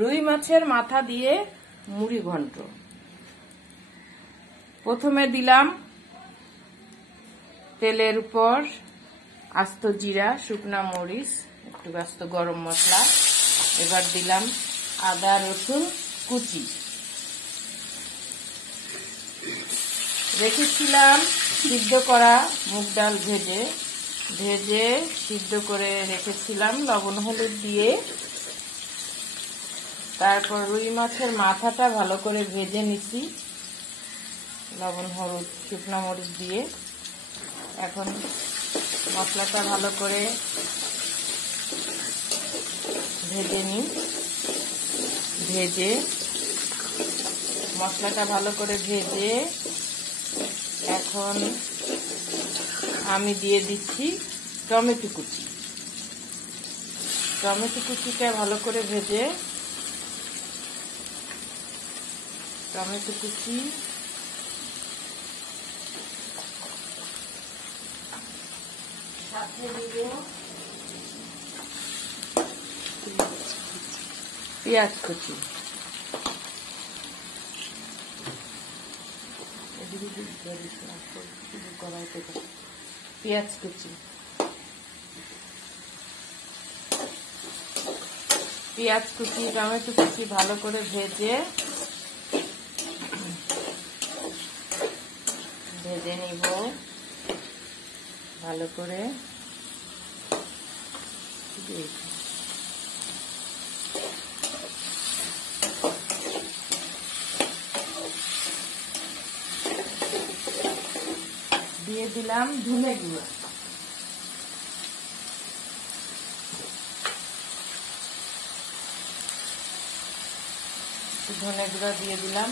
রুই মাছের মাথা দিয়ে মুড়ি ঘন্ট। প্রথমে দিলাম তেলের উপর আস্ত জিরা, শুকনা মরিচ, একটু আস্ত গরম মশলা। এবার দিলাম আদা রসুন কুচি। রেখেছিলাম সিদ্ধ করা মুগ ডাল ভেজে সিদ্ধ করে রেখেছিলাম লবণ হলুদ দিয়ে। তারপর রুই মাছের মাথাটা ভালো করে ভেজে নিছি লবণ হলুদ শুকনো মরিচ দিয়ে। এখন মশলাটা ভালো করে ভেজে নিই। মশলাটা ভালো করে ভেজে এখন আমি দিয়ে দিচ্ছি টমেটো কুচি। টমেটো কুচিটা ভালো করে ভেজে টমেটো কুচি সাথে দিব পেঁয়াজ কুচি। পেঁয়াজ কুচি টমেটো কুচি ভালো করে ভেজে নিব ভালো করে। দিয়ে দিলাম ধনে গুঁড়া। ধনে গুঁড়া দিয়ে দিলাম।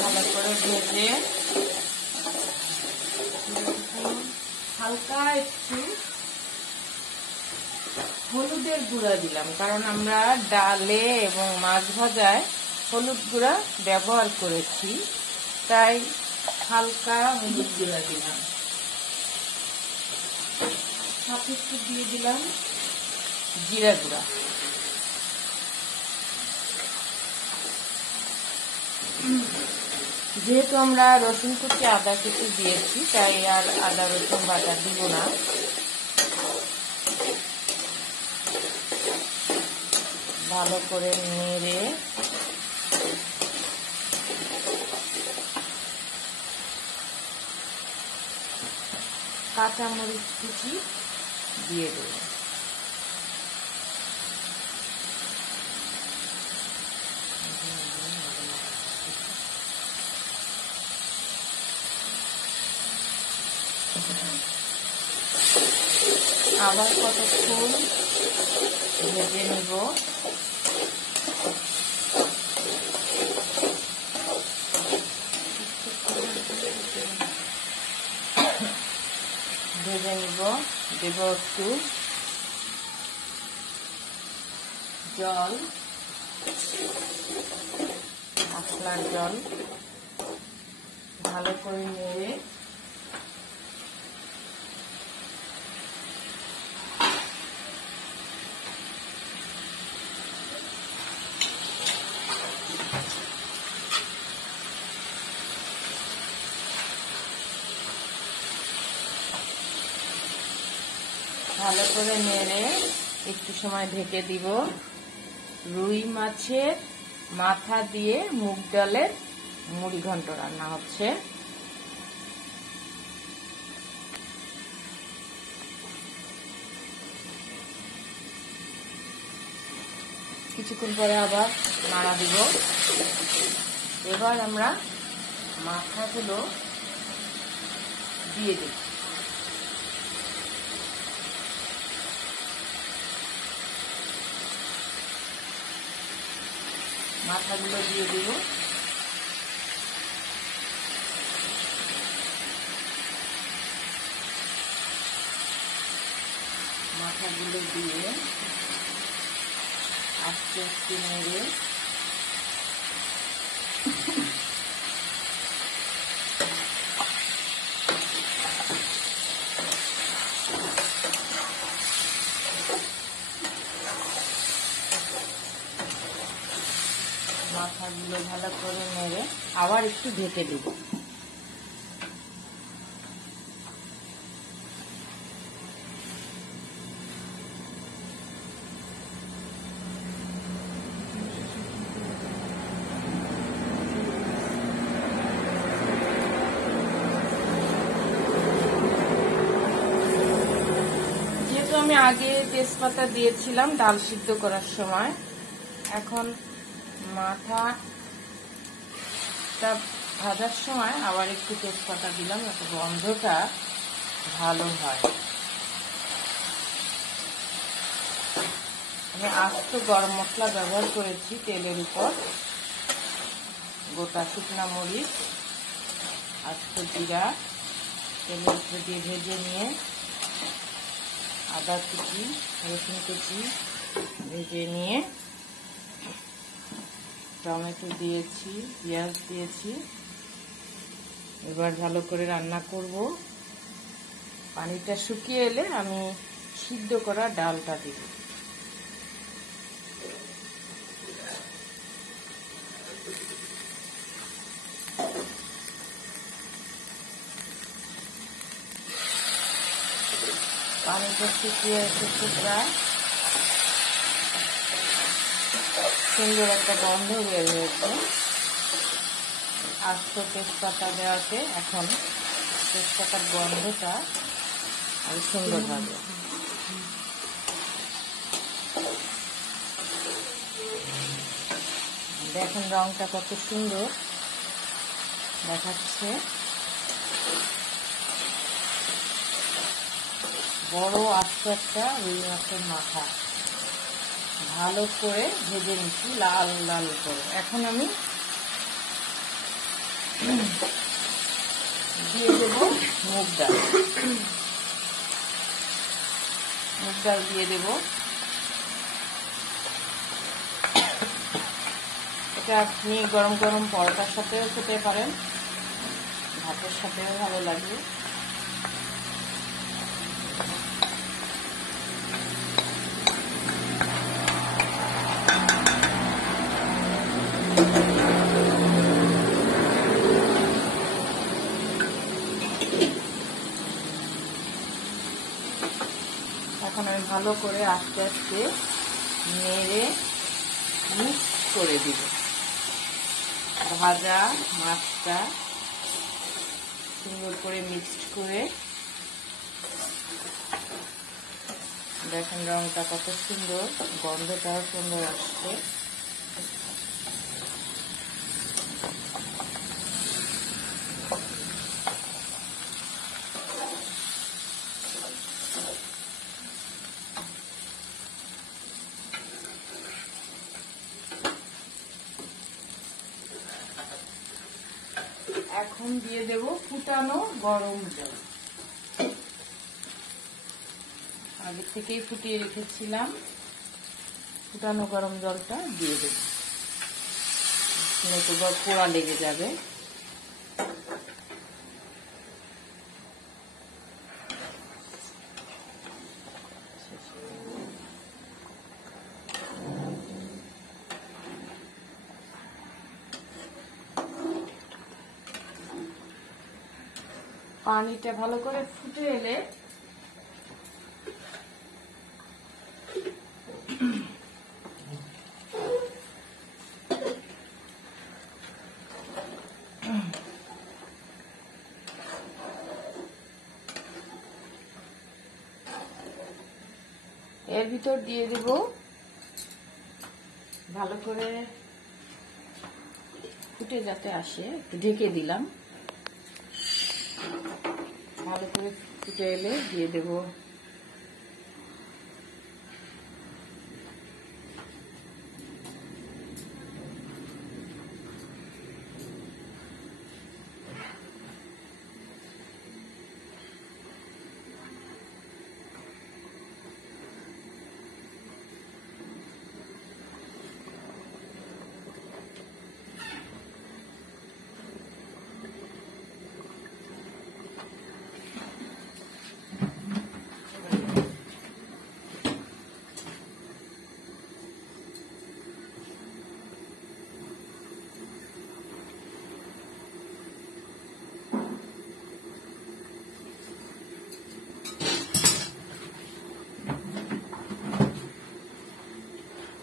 ভালো করে ভেজে হালকা একটু হলুদের গুঁড়া দিলাম, কারণ আমরা ডালে এবং মাছ ভাজায় হলুদ গুঁড়া ব্যবহার করেছি, তাই হালকা হলুদ গুঁড়া দিলাম। সাথে একটু দিয়ে দিলাম জিরা গুঁড়া। যেহেতু আমরা রসুন কুচি আদা কুচি দিয়েছি, তাই আর আদা রসুন বাটা দিব না। ভালো করে নেড়ে কাঁচামরিচ কুচি দিয়ে দেব। আবার কতক্ষণ ভেজে নিব। দেব একটু জল, মশলার জল। ভালো করে নেড়ে একটু সময় ঢেকে দিব। রুই মাছের মাথা দিয়ে মুগ ডালের মুড়ি ঘন্ট রান্না হচ্ছে। কিছুক্ষণ পরে আবার নাড়া দিব। এবার আমরা মাথাগুলো দিয়ে দেব। মাথাগুলো দিয়ে দিব। মাথাগুলো দিয়ে আস্তে আস্তে নেড়ে মাথাগুলো ভালো করে নেড়ে আবার একটু ঢেকে দেব। যেহেতু আমি আগে তেজপাতা দিয়েছিলাম ডাল সিদ্ধ করার সময়, এখন মাথাটা ভাজার সময় আবার একটু তেজপাতা দিলাম যাতে গন্ধটা ভালো হয়। আমি আস্ত গরম মশলা ব্যবহার করেছি তেলের উপর, গোটা শুকনা মরিচ, আস্ত জিরা তেলের উপরে দিয়ে ভেজে নিয়ে আদা কুচি, রসুন কুচি ভেজে নিয়ে টমেটো দিয়েছি, পেঁয়াজ দিয়েছি। এবার ভালো করে রান্না করব। পানিটা শুকিয়ে এলে আমি সিদ্ধ করা ডালটা দিব। পানিটা শুকিয়ে এসেছে প্রায়, সুন্দর একটা গন্ধ বের হয়েছে আস্ত তেজপাতা দেওয়াতে। এখন তেজপাতার গন্ধটা আরো সুন্দর হবে। দেখেন রংটা কত সুন্দর দেখাচ্ছে। বড় আস্ত একটা রুই মাছের মাথা ভালো করে ভেজে নিচ্ছি লাল লাল করে। এখন আমি দিয়ে দেব মুগ ডাল। মুগ ডাল দিয়ে দেব। এটা আপনি গরম গরম পরোটার সাথেও খেতে পারেন, ভাতের সাথেও ভালো লাগে। এখন আমি ভালো করে আস্তে আস্তে নেড়ে মিক্স করে দিব। ভাজা মাছটা সুন্দর করে মিক্সড করে দেখেন রংটা কত সুন্দর, গন্ধটাও সুন্দর আসছে। এখন দিয়ে দেব ফুটানো গরম জল। আগে থেকেই ফুটিয়ে রেখেছিলাম, ফুটানো গরম জলটা দিয়ে দেব, নয়তো পোড়া লেগে যাবে। পানিটা ভালো করে ফুটে এলে এর ভিতর দিয়ে দেব, ভালো করে ফুটে যাতে আসে একটু ঢেকে দিলাম। ভালো করে ফুটে এলে দিয়ে দেব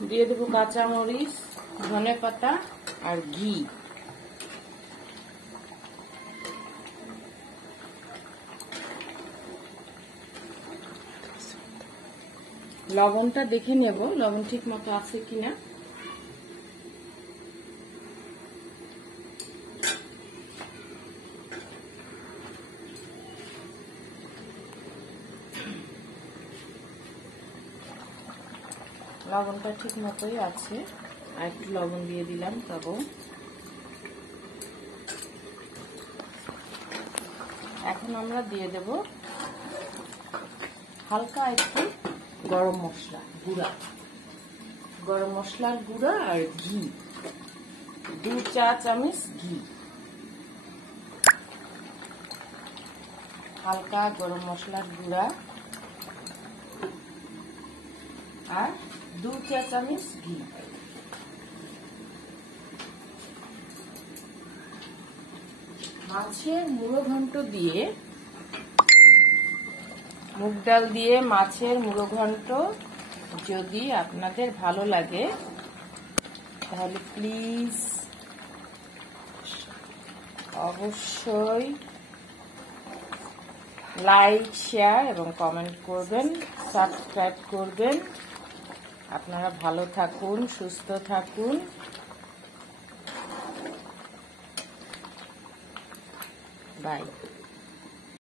দিয়ে দেবো কাঁচামরিচ, ধনেপাতা আর ঘি। লবণটা দেখে নেব, লবণ ঠিক মতো আছে কিনা। লবণটা ঠিক মতোই আছে, আর একটু লবণ দিয়ে দিলাম তবু। এখন আমরা দিয়ে দেব হালকা একটু গরম মশলা গুঁড়া, গরম মশলার গুঁড়া আর ঘি, 2 চা চামচ ঘি। হালকা গরম মশলার গুঁড়া আর 2 চা চামচ ঘি। মাছের মুড়ো ঘন্ট দিয়ে, মুগ ডাল দিয়ে মাছের মুড়ো ঘন্ট যদি আপনাদের ভালো লাগে তাহলে প্লিজ অবশ্যই লাইক, শেয়ার এবং কমেন্ট করবেন, সাবস্ক্রাইব করবেন। আপনারা ভালো থাকুন, সুস্থ থাকুন। বাই।